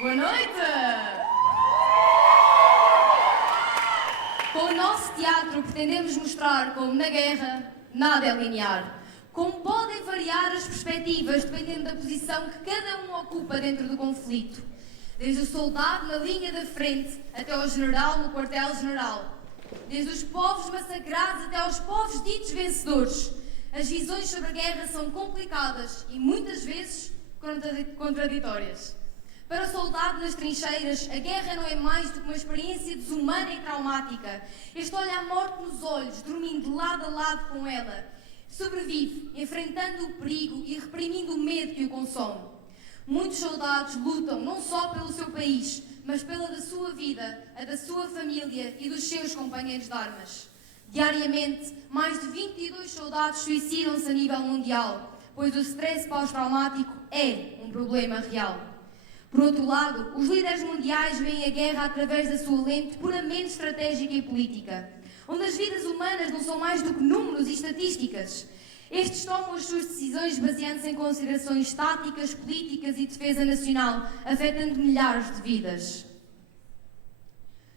Boa noite! Com o nosso teatro pretendemos mostrar como na guerra nada é linear. Como podem variar as perspectivas dependendo da posição que cada um ocupa dentro do conflito. Desde o soldado na linha da frente até ao general no quartel-general. Desde os povos massacrados até aos povos ditos vencedores. As visões sobre a guerra são complicadas e muitas vezes contraditórias. Para o soldado nas trincheiras, a guerra não é mais do que uma experiência desumana e traumática. Este olha a morte nos olhos, dormindo lado a lado com ela. Sobrevive, enfrentando o perigo e reprimindo o medo que o consome. Muitos soldados lutam não só pelo seu país, mas pela da sua vida, a da sua família e dos seus companheiros de armas. Diariamente, mais de 22 soldados suicidam-se a nível mundial, pois o stress pós-traumático é um problema real. Por outro lado, os líderes mundiais veem a guerra através da sua lente puramente estratégica e política, onde as vidas humanas não são mais do que números e estatísticas. Estes tomam as suas decisões baseando-se em considerações táticas, políticas e defesa nacional, afetando milhares de vidas.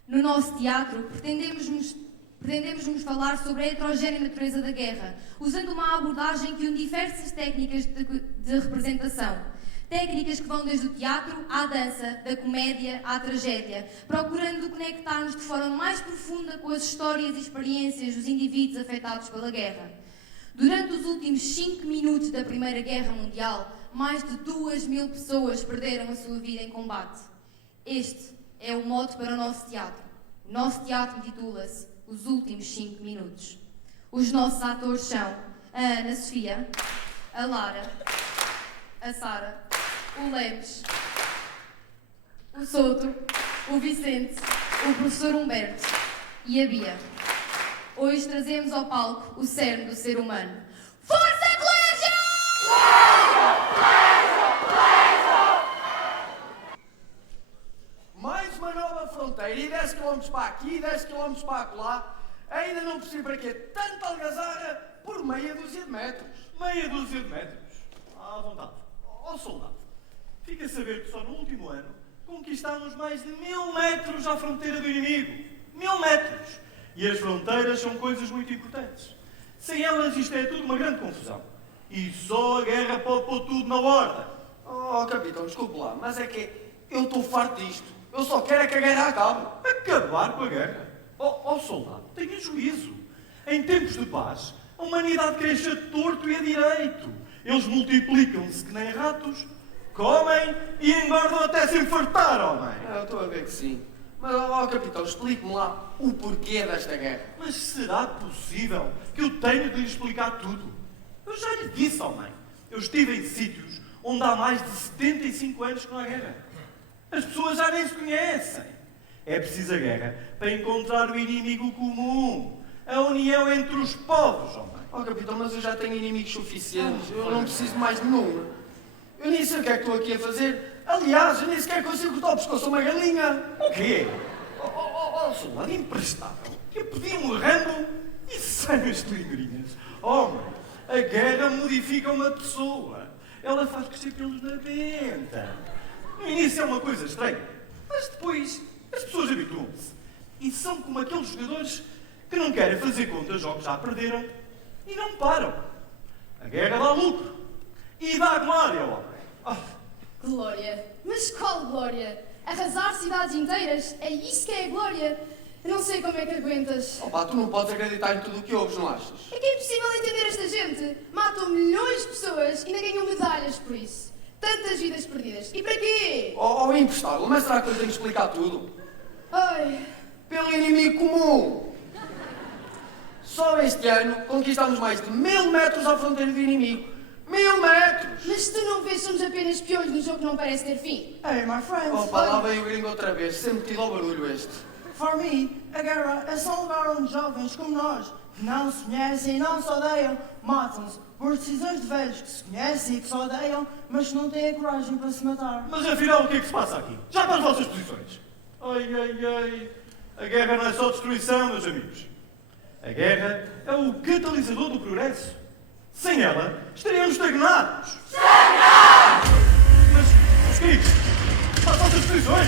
No nosso teatro, pretendemos falar sobre a heterogénea natureza da guerra, usando uma abordagem que une diversas técnicas de representação. Técnicas que vão desde o teatro à dança, da comédia à tragédia, procurando conectar-nos de forma mais profunda com as histórias e experiências dos indivíduos afetados pela guerra. Durante os últimos 5 minutos da Primeira Guerra Mundial, mais de 2.000 pessoas perderam a sua vida em combate. Este é o mote para o nosso teatro. O nosso teatro intitula-se Os Últimos 5 Minutos. Os nossos atores são a Ana Sofia, a Lara, a Sara, o Leves, o Souto, o Vicente, o professor Humberto e a Bia. Hoje trazemos ao palco o cerne do ser humano. Força, Colégio! Mais uma nova fronteira, e 10 km para aqui, 10 km para acolá. Ainda não percebo para quê tanta algazarra por meia dúzia de metros. Meia dúzia de metros? À vontade. Ó soldado, fica a saber que só no último ano conquistámos mais de 1000 metros à fronteira do inimigo. 1000 metros! E as fronteiras são coisas muito importantes. Sem elas isto é tudo uma grande confusão. E só a guerra pode pôr tudo na ordem. Oh, capitão, desculpe lá, mas é que eu estou farto disto. Eu só quero é que a guerra acabe. Acabar com a guerra? Ó soldado, tenha juízo. Em tempos de paz, a humanidade cresce a torto e a direito. Eles multiplicam-se que nem ratos, comem e engordam até se infartar, homem. Eu estou a ver que sim. Mas, ó, capitão, explique-me lá o porquê desta guerra. Mas será possível que eu tenha de lhe explicar tudo? Eu já lhe disse, homem. Eu estive em sítios onde há mais de 75 anos que não há guerra. As pessoas já nem se conhecem. É preciso a guerra para encontrar o inimigo comum. A união entre os povos, homem. Oh, capitão, mas eu já tenho inimigos suficientes. Eu não preciso mais de nenhum. Eu nem sei o que é que estou aqui a fazer. Aliás, eu nem sequer consigo cortar o pescoço a uma galinha. O quê? Soldado imprestável. Eu pedi um Rambo e saem as lingrinhas. Homem, a guerra modifica uma pessoa. Ela faz crescer pelos na denta. No início é uma coisa estranha, mas depois as pessoas habituam-se. E são como aqueles jogadores que não querem fazer conta, jogos já perderam e não param. A guerra dá lucro e dá glória, homem. Glória? Mas qual glória? Arrasar cidades inteiras? É isso que é a glória? Eu não sei como é que aguentas. Opa, tu não podes acreditar em tudo o que ouves, não achas? É que é impossível entender esta gente. Matam milhões de pessoas e ainda ganham medalhas por isso. Tantas vidas perdidas. E para quê? Oh, imprestável, mas será que eu tenho que explicar tudo? Ai... Pelo inimigo comum. Só este ano conquistamos mais de 1000 metros à fronteira do inimigo. 1000 metros! Mas se tu não vês, somos apenas peões num jogo que não parece ter fim. Hey, my friends. Opa, lá vem o gringo outra vez. Sempre tido ao barulho este. For me, a guerra é só lugar onde jovens como nós, que não se conhecem e não se odeiam, matam-se por decisões de velhos que se conhecem e que se odeiam, mas que não têm a coragem para se matar. Mas afinal, o que é que se passa aqui? Já para as vossas posições. Ai. A guerra não é só destruição, meus amigos. A guerra é o catalisador do progresso. Sem ela, estaríamos estagnados. Estagnados! Mas, queridos, vossas decisões!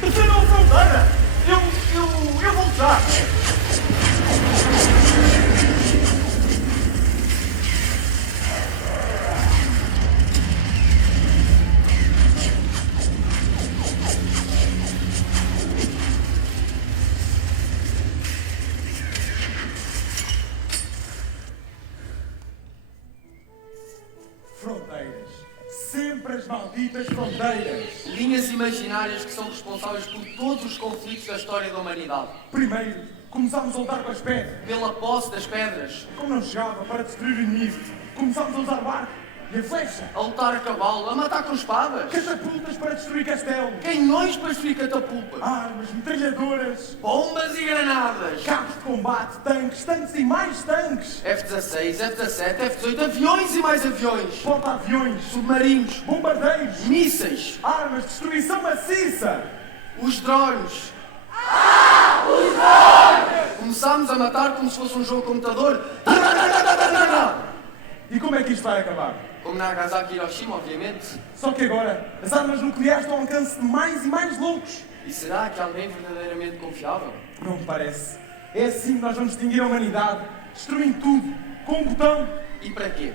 Defendam a fronteira! Eu vou já! Fronteiras. Sempre as malditas fronteiras. Linhas imaginárias que são responsáveis por todos os conflitos da história da humanidade. Primeiro, começámos a lutar com as pedras. Pela posse das pedras. Como não chegava para destruir o inimigo, começámos a usar barco e a flecha. A lutar a cavalo, a matar com espadas. Catapultas para destruir castelos. Canhões para destruir catapultas. Armas, metralhadoras. Bombas e granadas. Carros de combate, tanques e mais tanques. F-16, F-17, F-18, aviões e mais aviões. Porta-aviões. Submarinos. Bombardeiros. Mísseis. Armas de destruição maciça. Os drones. Os drones! Começámos a matar como se fosse um jogo de computador. E como é que isto vai acabar? Como Nagasaki e Hiroshima, obviamente. Só que agora, as armas nucleares estão ao alcance de mais e mais loucos. E será que alguém verdadeiramente confiável? Não me parece. É assim que nós vamos extinguir a humanidade, destruindo tudo, com um botão. E para quê?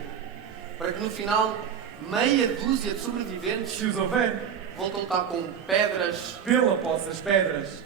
Para que no final, meia dúzia de sobreviventes Se os houver, voltam a lutar com pedras. pela posse das pedras.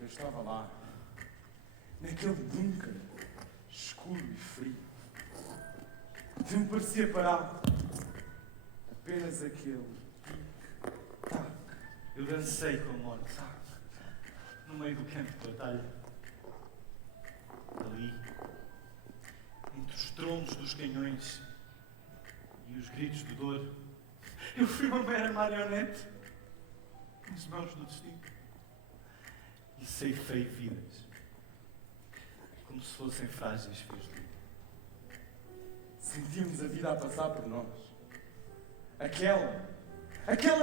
Eu estava lá, naquele bunker, escuro e frio. O tempo parecia parado. Apenas aquele tic-tac. Eu dancei com a morte, no meio do campo de batalha. Ali, entre os trondos dos canhões e os gritos de dor, eu fui uma mera marionete nas mãos do destino. E ceifei vidas, como se fossem frágeis fios de luz. Sentíamos a vida a passar por nós. Aquela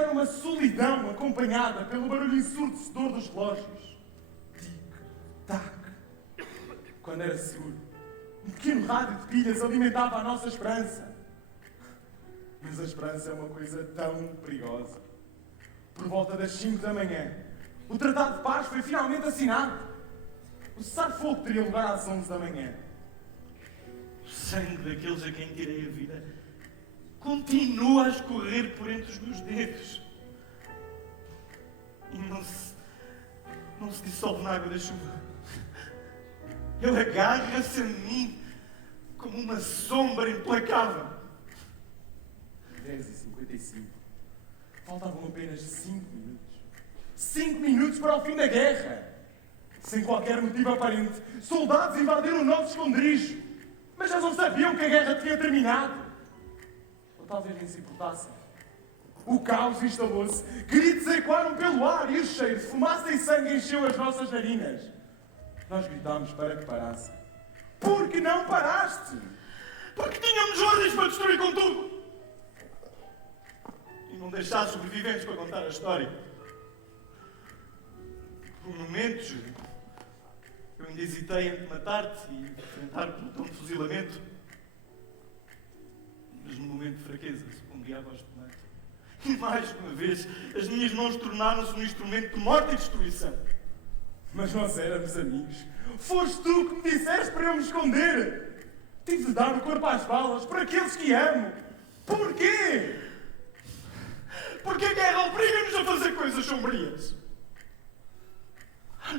era uma solidão acompanhada pelo barulho ensurdecedor dos relógios. Tic-tac. Quando era seguro, um pequeno rádio de pilhas alimentava a nossa esperança. Mas a esperança é uma coisa tão perigosa. Por volta das 5 da manhã, o Tratado de Paz foi finalmente assinado. O cessar-fogo teria lugar às 11 da manhã. O sangue daqueles a quem tirei a vida continua a escorrer por entre os meus dedos. E não se dissolve na água da chuva. Ele agarra-se a mim como uma sombra implacável. 10h55. Faltavam apenas 5 minutos. 5 minutos para o fim da guerra. Sem qualquer motivo aparente, soldados invadiram o nosso esconderijo. Mas já não sabiam que a guerra tinha terminado. Ou talvez nem se importassem. O caos instalou-se, gritos ecoaram pelo ar e o cheiro de fumaça e sangue encheu as nossas narinas. Nós gritámos para que parasse. Por que não paraste? Porque tínhamos ordens para destruir com tudo. E não deixar sobreviventes para contar a história. Por momentos, eu ainda hesitei entre matar-te e enfrentar o pelotão de fuzilamento. Mas no momento de fraqueza, sucumbi à voz de comando. E mais uma vez, as minhas mãos tornaram-se um instrumento de morte e destruição. Mas nós éramos amigos. Foste tu que me disseste para eu me esconder. Tive de dar o corpo às balas por aqueles que amo. Porquê? Porque a guerra obriga-nos a fazer coisas sombrias.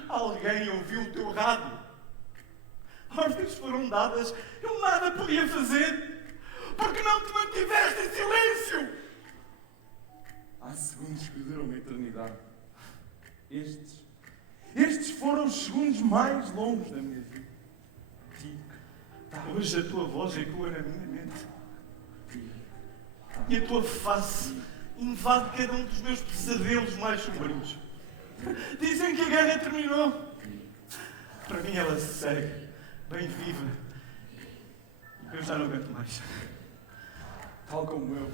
Alguém ouviu o teu rádio. Ordens foram dadas, eu nada podia fazer. Porque não te mantiveste em silêncio. Há segundos que duram uma eternidade. Estes foram os segundos mais longos da minha vida. Tic-tac. Hoje a tua voz ecoa na minha mente. E a tua face invade cada um dos meus pesadelos mais sombrios. Dizem que a guerra terminou. Para mim ela segue, bem viva. Eu já não aguento mais. Tal como eu.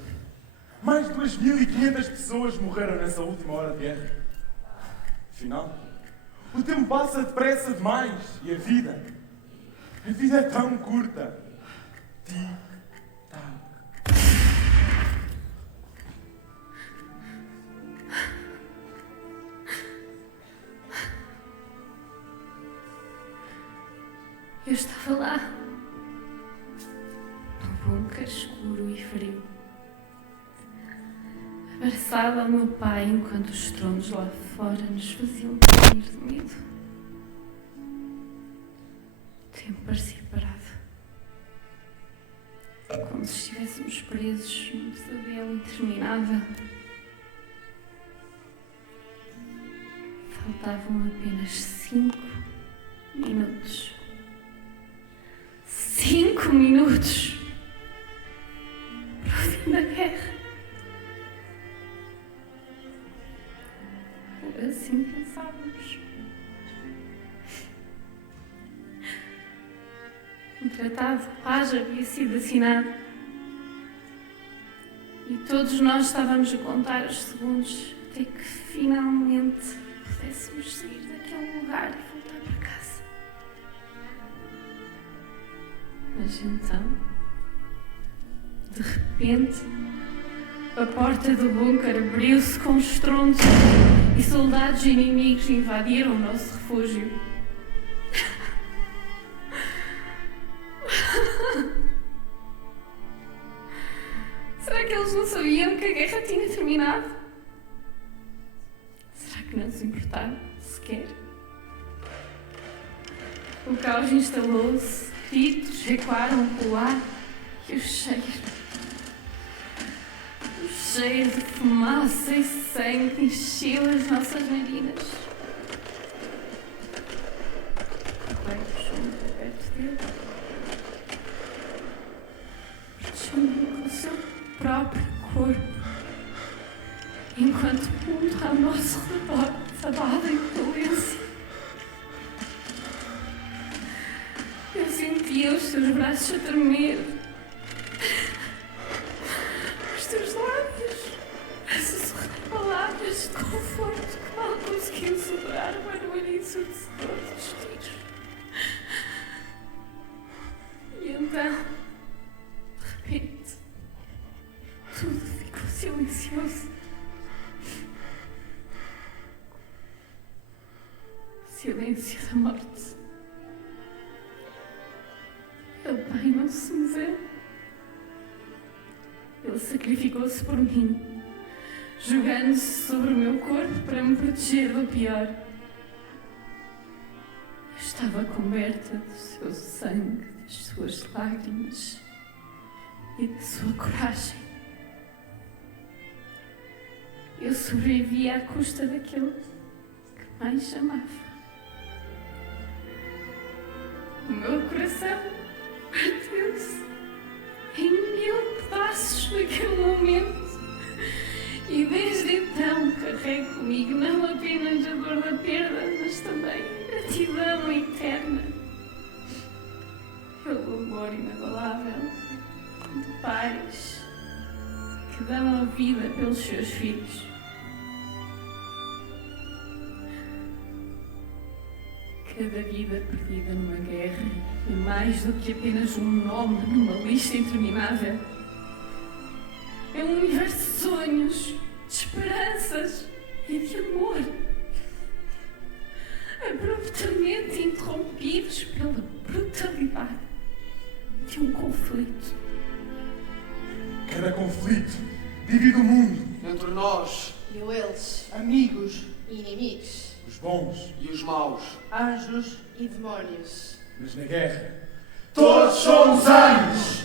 Mais de 2.500 pessoas morreram nessa última hora de guerra. Afinal, o tempo passa depressa demais e a vida é tão curta. Tic-tac. Eu estava lá, num bunker escuro e frio, abraçada ao meu pai enquanto os estrondos lá fora nos faziam tremer de medo. O tempo parecia parado, como se estivéssemos presos num pesadelo interminável. Faltavam apenas 5 minutos. 5 minutos para o fim da guerra. Assim pensávamos. Um tratado de paz havia sido assinado e todos nós estávamos a contar os segundos até que finalmente pudéssemos sair daquele lugar e voltar para casa. Mas então, de repente, a porta do bunker abriu-se com estrondo e soldados inimigos invadiram o nosso refúgio. Será que eles não sabiam que a guerra tinha terminado? Será que não se importaram sequer? O caos instalou-se, gritos ecoaram pelo ar e o cheiro de fumaça e sangue encheu as nossas narinas. O pai puxou-me para perto dele, protegendo-me com o seu próprio corpo, enquanto o mundo ao nosso redor desabava em violência. Eu sentia os seus braços a tremer, os teus lábios a sussurrar palavras de conforto que mal conseguiam superar o barulho ensurdecedor dos tiros. E então, de repente, tudo ficou silencioso. Silêncio da morte. Meu pai não se moveu. Ele sacrificou-se por mim, jogando-se sobre o meu corpo para me proteger do pior. Eu estava coberta do seu sangue, das suas lágrimas e da sua coragem. Eu sobrevivi à custa daquele que mais amava. O meu coração partiu-se em 1000 pedaços naquele momento. E desde então carrego comigo não apenas a dor da perda, mas também a gratidão eterna pelo amor inabalável de pais que dão a vida pelos seus filhos. Cada vida perdida numa guerra é mais do que apenas um nome numa lista interminável. É um universo de sonhos, de esperanças e de amor, abruptamente interrompidos pela brutalidade de um conflito. Cada conflito divide o mundo. Entre nós E eles, amigos, E inimigos. Os bons. e os maus. anjos. E demónios. Mas na guerra, Todos somos anjos!